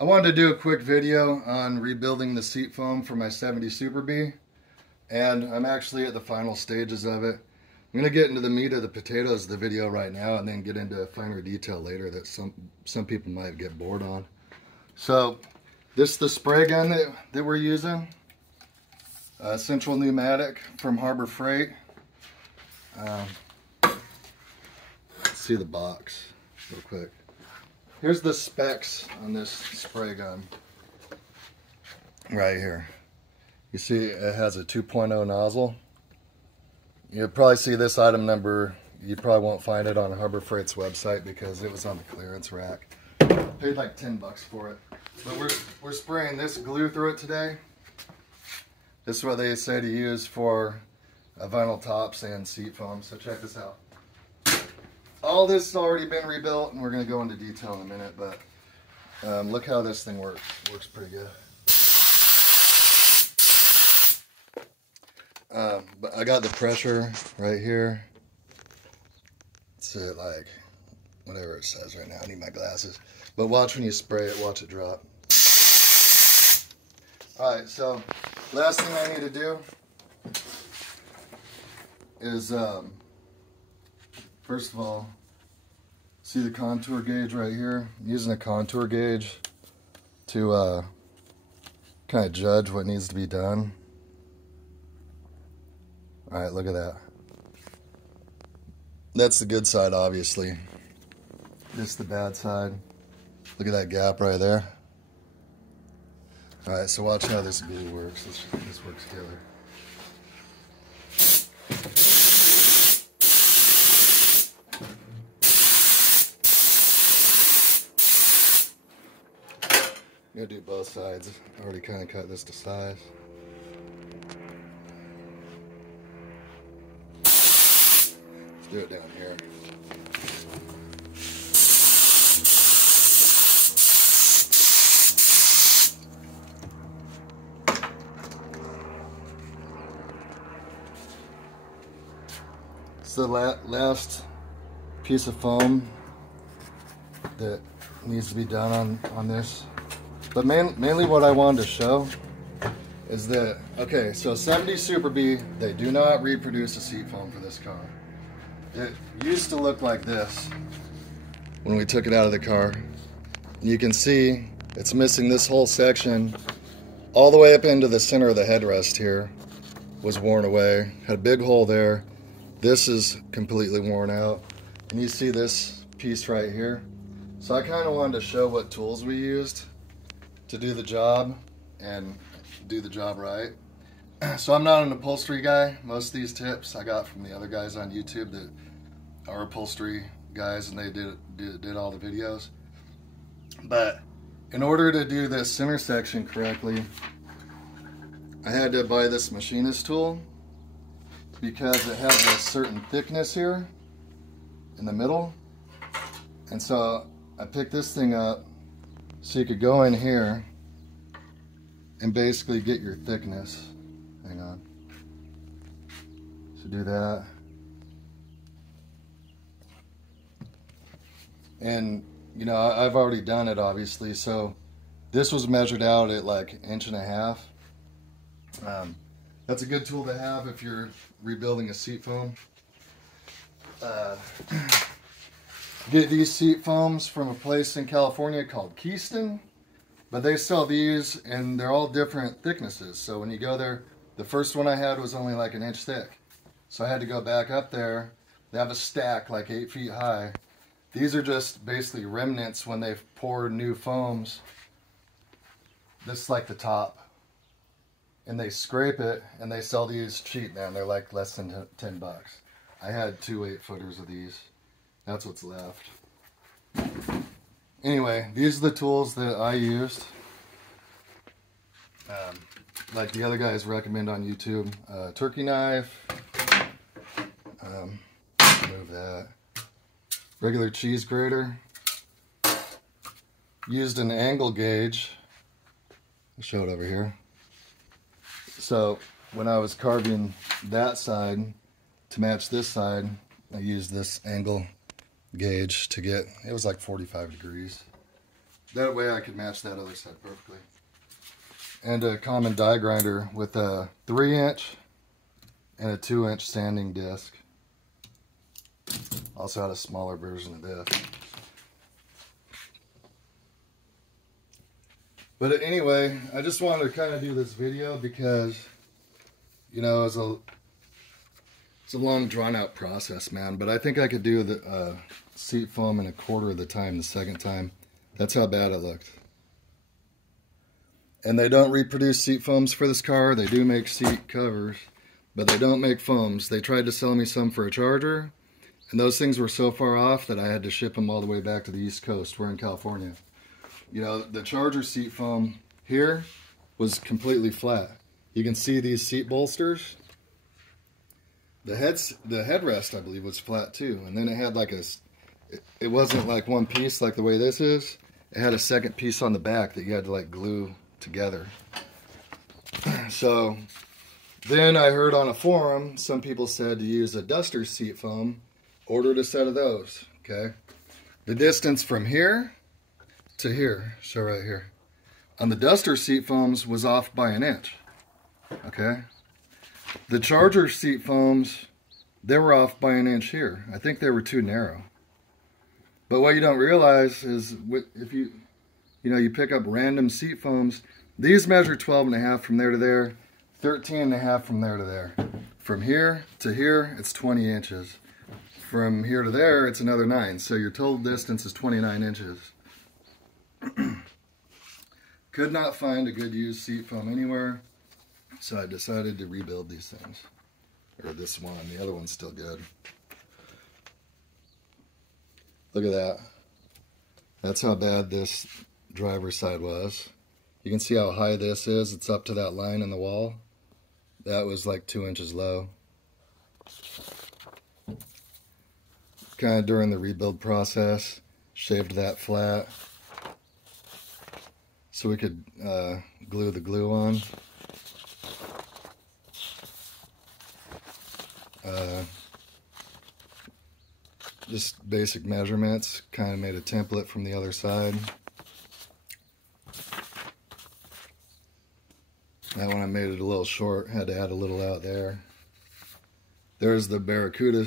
I wanted to do a quick video on rebuilding the seat foam for my 70 Super Bee, and I'm actually at the final stages of it. I'm going to get into the meat of the potatoes of the video right now and then get into finer detail later that some people might get bored on. So this is the spray gun that we're using, Central Pneumatic from Harbor Freight. Let's see the box real quick. Here's the specs on this spray gun right here. You see it has a 2.0 nozzle. You'll probably see this item number. You probably won't find it on Harbor Freight's website because it was on the clearance rack. Paid like 10 bucks for it. But we're spraying this glue through it today. This is what they say to use for vinyl tops and seat foam. So check this out. All this has already been rebuilt, and we're going to go into detail in a minute, but look how this thing works. It works pretty good. But I got the pressure right here. It's at like, whatever it says right now. I need my glasses. But watch when you spray it, watch it drop. Alright, so last thing I need to do is, first of all, see the contour gauge right here? I'm using a contour gauge to kind of judge what needs to be done. Alright, look at that. That's the good side, obviously. This is the bad side. Look at that gap right there. Alright, so watch how this glue works. This works together. I'm going to do both sides. I already kind of cut this to size. Let's do it down here. It's the last piece of foam that needs to be done on this. But mainly what I wanted to show is that, okay, so 70 Super Bee, they do not reproduce a seat foam for this car. It used to look like this when we took it out of the car. You can see it's missing this whole section all the way up into the center of the headrest here. Was worn away, had a big hole there. This is completely worn out. And you see this piece right here. So I kind of wanted to show what tools we used to do the job and do the job right. So I'm not an upholstery guy. Most of these tips I got from the other guys on YouTube that are upholstery guys, and they did all the videos. But in order to do this center section correctly, I had to buy this machinist tool because it has a certain thickness here in the middle. And so I picked this thing up so you could go in here and basically get your thickness. Hang on. So do that. And, you know, I've already done it, obviously. So this was measured out at like 1.5 inches. That's a good tool to have if you're rebuilding a seat foam. Get these seat foams from a place in California called Keystone, but they sell these and they're all different thicknesses. So when you go there, the first one I had was only like 1 inch thick. So I had to go back up there. They have a stack like 8 feet high. These are just basically remnants when they've poured new foams. This is like the top. And they scrape it and they sell these cheap, man. They're like less than 10 bucks. I had 2 8-footers of these. That's what's left. Anyway, these are the tools that I used. Like the other guys recommend on YouTube. Turkey knife. Move that. Regular cheese grater. Used an angle gauge. I'll show it over here. So when I was carving that side to match this side, I used this angle gauge to get, it was like 45 degrees. That way I could match that other side perfectly. And a common die grinder with a 3-inch and a 2-inch sanding disc. Also had a smaller version of this. But anyway, I just wanted to kind of do this video because, you know, it's a long drawn out process, man. But I think I could do the seat foam in a quarter of the time the second time. That's how bad it looked. And they don't reproduce seat foams for this car. They do make seat covers, but they don't make foams. They tried to sell me some for a Charger, and those things were so far off that I had to ship them all the way back to the East Coast. We're in California. You know, the Charger seat foam here was completely flat. You can see these seat bolsters. The headrest, I believe, was flat too. And then it had like it wasn't like one piece like the way this is. It had a second piece on the back that you had to like glue together. So then I heard on a forum, some people said to use a Duster seat foam. Ordered a set of those, okay? The distance from here to here, so right here, on the Duster seat foams was off by 1 inch, okay? The Charger seat foams, they were off by 1 inch here. I think they were too narrow. But what you don't realize is if you pick up random seat foams, these measure 12.5 from there to there, 13.5 from there to there. From here to here, it's 20 inches. From here to there, it's another 9. So your total distance is 29 inches. Could not find a good used seat foam anywhere, so I decided to rebuild these things. Or this one. The other one's still good. Look at that. That's how bad this driver's side was. You can see how high this is. It's up to that line in the wall. That was like 2 inches low. Kind of during the rebuild process, shaved that flat so we could glue the glue on. Just basic measurements, kind of made a template from the other side. That one I made it a little short, had to add a little out there. There's the Barracuda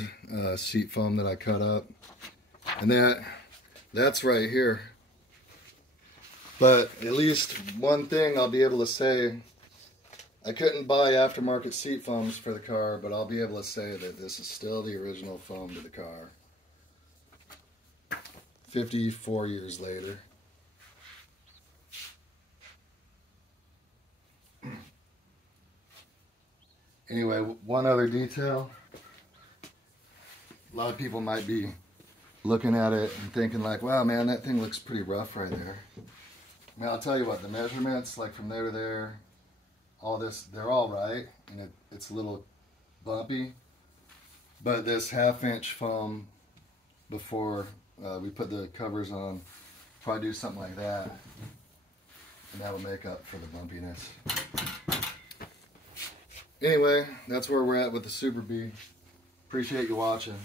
seat foam that I cut up. And that's right here. But at least one thing I'll be able to say, I couldn't buy aftermarket seat foams for the car, but I'll be able to say that this is still the original foam to the car. 54 years later. Anyway, one other detail. A lot of people might be looking at it and thinking like, wow, man, that thing looks pretty rough right there. I mean, I'll tell you what, the measurements, like from there to there, all this, they're all right. And it's a little bumpy. But this 1/2 inch foam before we put the covers on, probably do something like that. And that'll make up for the bumpiness. Anyway, that's where we're at with the Super Bee. Appreciate you watching.